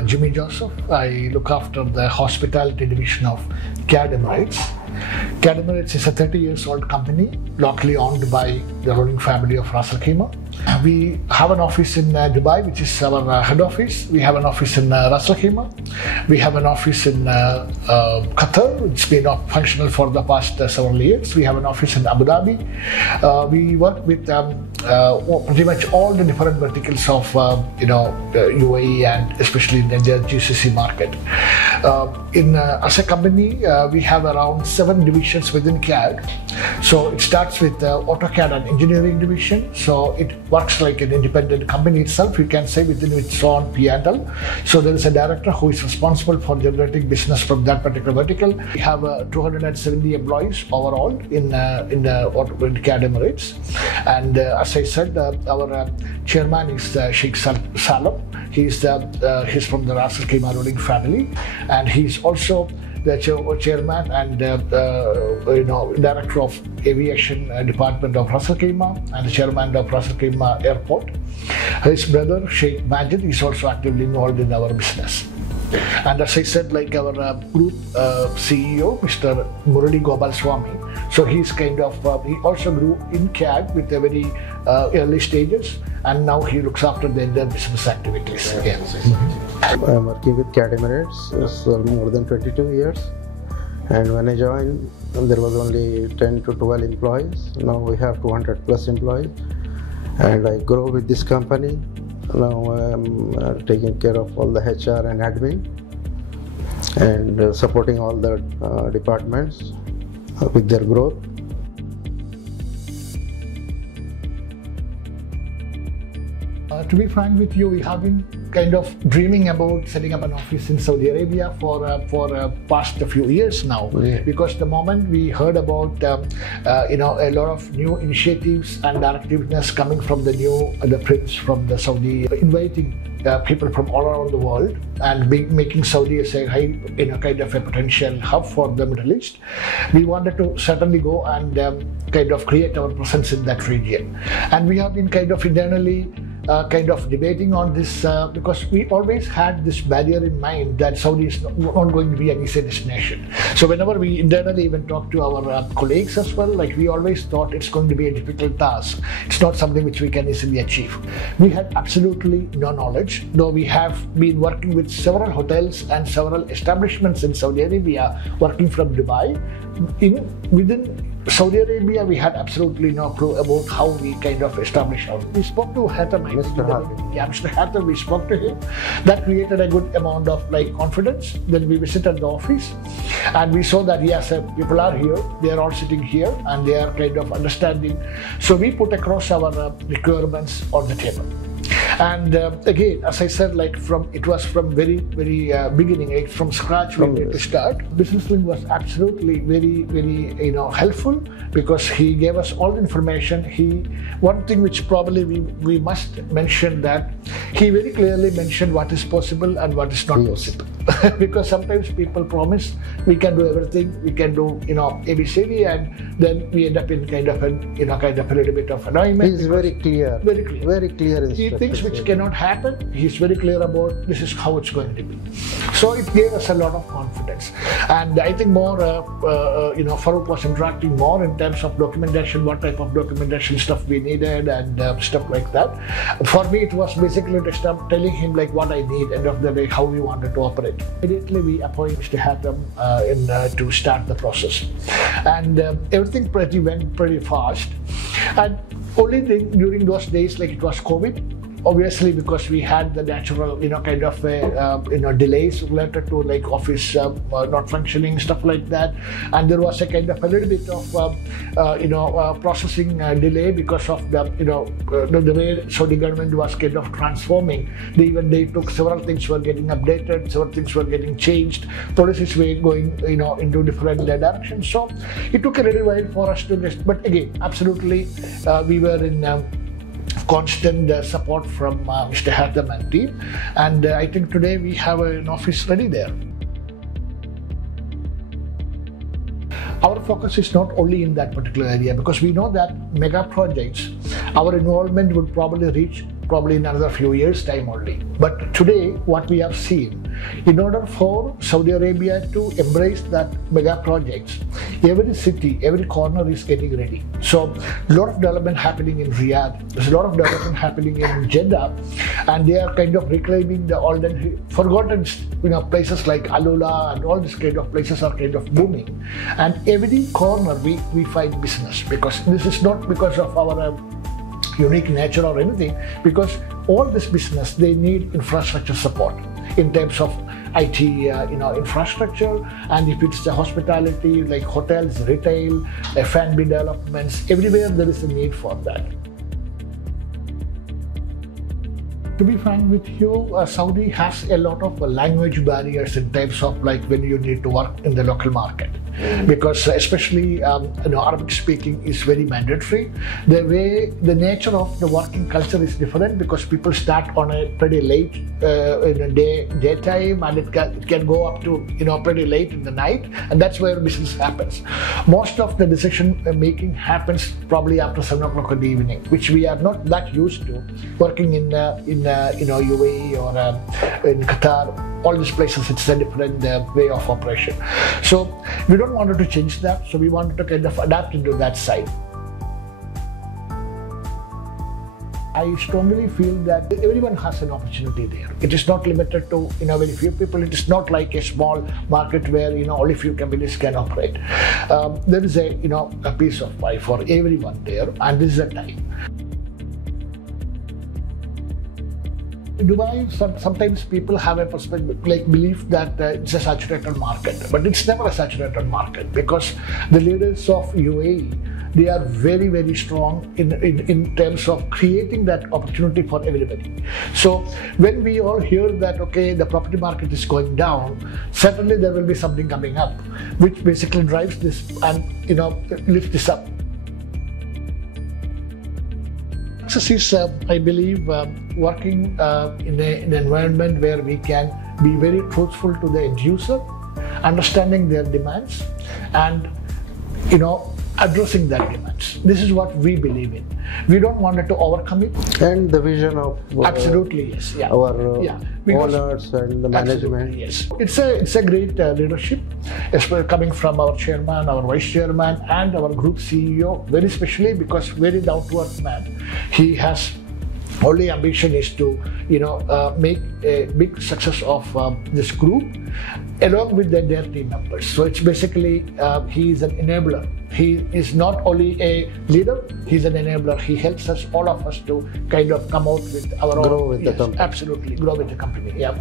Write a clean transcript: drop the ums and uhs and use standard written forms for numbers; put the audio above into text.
Jimmy Joseph. I look after the hospitality division of CADD Emirates. CADD Emirates is a 30 years old company, locally owned by the ruling family of Ras Al Khaimah. We have an office in Dubai, which is our head office. We have an office in Ras Al Khaimah. We have an office in Qatar. It's been functional for the past several years. We have an office in Abu Dhabi. We work with pretty much all the different verticals of UAE and especially in the GCC market. As a company, we have around 7 divisions within CAD. So it starts with AutoCAD and engineering division. So it works like an independent company itself, you can say, within its own P&L. So there is a director who is responsible for generating business from that particular vertical. We have 270 employees overall in CAD Emirates. And as I said, our chairman is Sheikh Salam. He's from the Ras Al Khaimah ruling family, and he's also the chairman and director of aviation department of Ras Al Khaimah and the chairman of Ras Al Khaimah Airport. His brother Sheikh Majid is also actively involved in our business. And as I said, like our group CEO, Mr. Murali Gopal Swami, so he's he also grew in CAD with the very early stages, and now he looks after the entire business activities. Yeah. I'm working with CADD Emirates for more than 22 years, and when I joined, there was only 10 to 12 employees. Now we have 200 plus employees, and I grow with this company. Now I'm taking care of all the HR and admin and supporting all the departments with their growth. To be frank with you, we have been kind of dreaming about setting up an office in Saudi Arabia for past a few years now. Yeah. Because the moment we heard about a lot of new initiatives and directiveness coming from the prince from the Saudi, inviting people from all around the world and making Saudi as a kind of a potential hub for the Middle East, we wanted to certainly go and kind of create our presence in that region. And we have been kind of internally debating on this because we always had this barrier in mind that Saudi is not going to be an easy destination. So whenever we internally even talk to our colleagues as well, like we always thought it's going to be a difficult task. It's not something which we can easily achieve. We had absolutely no knowledge, though we have been working with several hotels and several establishments in Saudi Arabia, working from Dubai. Within Saudi Arabia, we had absolutely no clue about how we kind of established our. We spoke to Hatem. Mr. Hatem, we spoke to him. That created a good amount of confidence. Then we visited the office, and we saw that yes, people are here. They are all sitting here, and they are kind of understanding. So we put across our requirements on the table. And again, as I said, it was from very beginning, from scratch we need to start. Business Link was absolutely very helpful because he gave us all the information. One thing which probably we must mention, that he very clearly mentioned what is possible and what is not possible. Because sometimes people promise we can do everything, we can do ABCD, and then we end up in kind of a little bit of annoyance. He's very clear. He thinks which cannot happen. He's very clear about this is how it's going to be. So it gave us a lot of confidence, and I think more Farooq was interacting more in terms of documentation, what type of documentation stuff we needed and stuff like that. For me, it was basically to start telling him what I need, end of the day, how we wanted to operate. Immediately we appointed Mr. Hatem to start the process, and everything went pretty fast. And only thing during those days, it was COVID. Obviously, because we had the natural, delays related to office not functioning, stuff like that, and there was a little bit of processing delay because of the way Saudi government was kind of transforming. They took several things were getting updated, several things were getting changed, policies were going into different directions. So it took a little while for us to list, but again, absolutely, we were in constant support from Mr. Hatem and team, and I think today we have an office ready there. Our focus is not only in that particular area, because we know that mega projects, our involvement would probably reach probably in another few years' time only. But today, what we have seen, in order for Saudi Arabia to embrace that mega projects, every city, every corner is getting ready. So a lot of development happening in Riyadh, there's a lot of development happening in Jeddah, and they are kind of reclaiming the olden, forgotten, places like Alula and all these kind of places are kind of booming. And every corner we find business, because this is not because of our unique nature or anything, because all this business, they need infrastructure support in terms of IT, infrastructure, and if it's the hospitality, like hotels, retail, F&B developments, everywhere there is a need for that. To be frank with you, Saudi has a lot of language barriers in terms of like when you need to work in the local market. Because especially Arabic speaking is very mandatory. The nature of the working culture is different, because people start on a pretty late in a daytime, and it can go up to pretty late in the night, and that's where business happens. Most of the decision making happens probably after 7 o'clock in the evening, which we are not that used to working in UAE or in Qatar. All these places, it's a different way of operation. So we don't want to change that. So we wanted to kind of adapt into that side. I strongly feel that everyone has an opportunity there. It is not limited to very few people. It is not like a small market where only few companies can operate. There is a piece of pie for everyone there, and this is a time. Dubai, sometimes people have a perspective, like belief that it's a saturated market, but it's never a saturated market, because the leaders of UAE, they are very, very strong in terms of creating that opportunity for everybody. So when we all hear that, okay, the property market is going down, certainly there will be something coming up, which basically drives this and lifts this up. Success is, I believe, working in an environment where we can be very truthful to the end user, understanding their demands, and addressing their demands. This is what we believe in. We don't want it to overcome it. And the vision of absolutely yes, yeah, our owners and the management. Yes, it's a great leadership, especially coming from our chairman, our vice chairman, and our group CEO. Very especially because very down to earth man. He has only ambition is to make a big success of this group along with their team members. So it's basically he is an enabler. He is not only a leader, he's an enabler. He helps us, all of us, to kind of come out with our grow with the company. Absolutely, grow with the company. Yeah.